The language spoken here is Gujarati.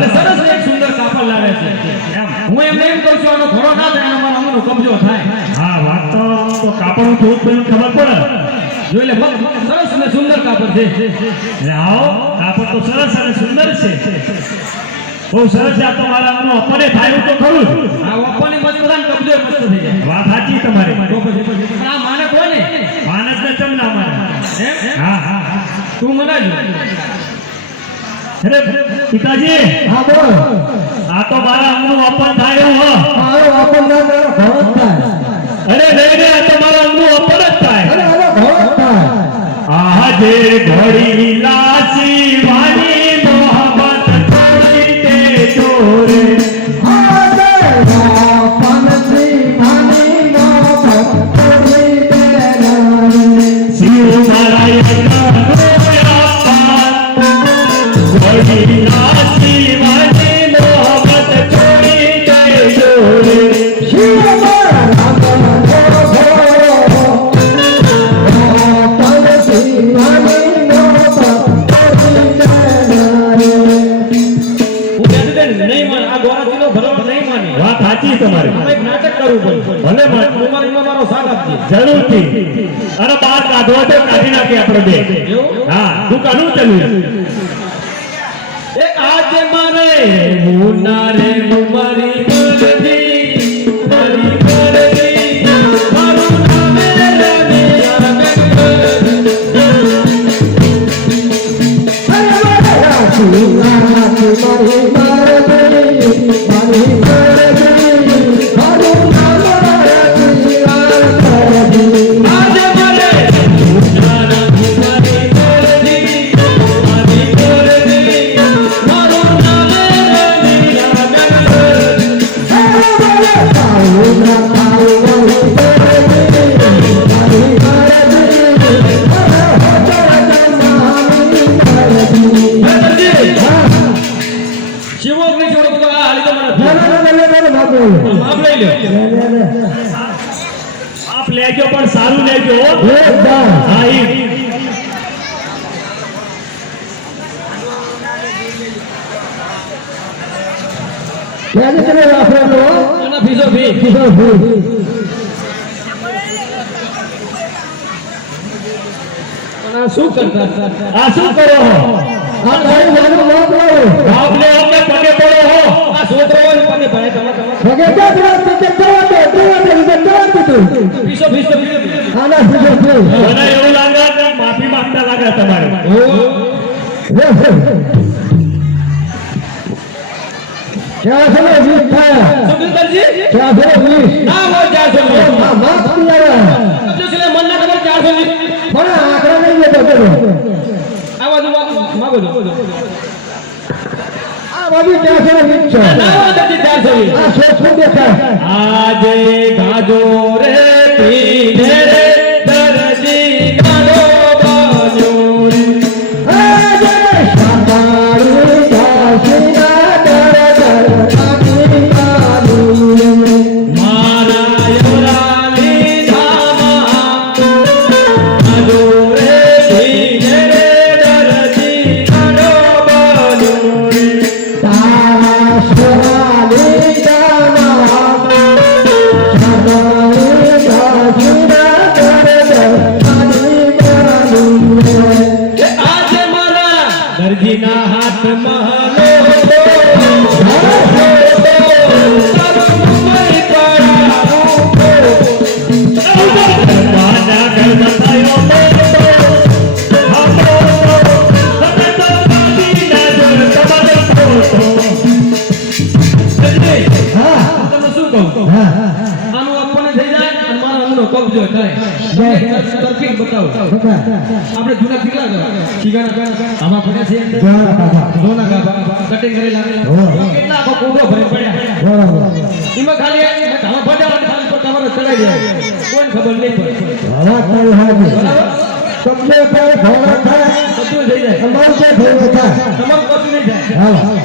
સરસ એક સુંદર કાપડ લાવે છે હું એમને એમ કહું છું આનો ઘોડો ના થાય અમારો અમનો કબજો થાય હા વાત તો કાપડનું થોડું ખબર પડે જોઈ લે સરસ અને સુંદર કાપડ છે આવો કાપડ તો સરસ અને સુંદર છે બહુ સરસ છે આ તો મારા અમનો અપને થાય તો ખરું આ અપને મસ્ત બધાને કબજો મસ્ત થઈ જાય વાત સાચી તમારી આ માને કોને માનસ ને ચમ ના માને એમ હા હા તું મનાજો અરે પિતાજી હા બોલ આ તો મારા અમનું અપન થાય હો મારો આપણ ના મારો ઘોડો થાય અરે નહીં રે આ તો મારા અમનું અપન જ થાય અરે આનો ઘોડો થાય આજે ઘોડી લાસી વાની મોહબ્બત છોડી દે ચોરે આજે પાનસી માની મોહબ્બત છોડી દે શિવ મારા ઘોડી લાસી વાની મોહબ્બત છોડી દે ચોરે શિવ મારા પાનસી માની મોહબ્બત છોડી દે હું કહેતો ને નહીં માન આ ગોરાજીનો ભલો નહીં માને વાત સાચી તમારી અમે એક નાટક કરવું પડે ભલે માન તમારીમાં મારો સાથ આપજે જરૂરથી અરે બાર કાઢવા તો કાઢી નાખી આપણે બે હા તું કાઢું ચાલ્યું એ આજે મારે મુના રે મુમારી મરજી મારી મરજી મારું નામ રામે આજે મારે મુના રે મુમારી મરજી મારી મરજી મારું નામ શિવો કે છોડો તો આ હાલી તો મને માફ લઈ લ્યો આપ લેજો પણ સારું લેજો હા ઈ આના ફીસો ફી આ શું કરતા આ શું કરો હો બાપ લે અમને પગે પડો હો આ સોતરો હોય પગે ભાઈ તમે ફીસો ફીસો મને એવું લાગે કે માફી માંગતા લાગે તમારે સુખદરજી ના હોય 420 કબજો છે મન ના ખબર 420 આ બાજુ માગો દો ના હોય 420 આજે ગાજો રે પીધે રે દરજી ગાડો બન્યો રે મારા યવરાલી ધામા ગાજો રે પીધે રે દરજી ગાડો બન્યો રે આજે મારા દરજીના હાથમાં આનું આપણને થઈ જાય અને મારા અમનો કબજો થાય તરફી બતાવો આપણે જૂના કેટલા શીગાના આમાં પડ્યા છે સોના ગાભા કટિંગ કરી લાગેલા કેટલા આખો કોબરો ભરી પડ્યા એમાં ખાલી આમાં પડ્યા ખાલી પર તમારે ચડાઈ જાય કોઈ ખબર નહીં પડે બધું થઈ જાય તમારું કશું નહીં થાય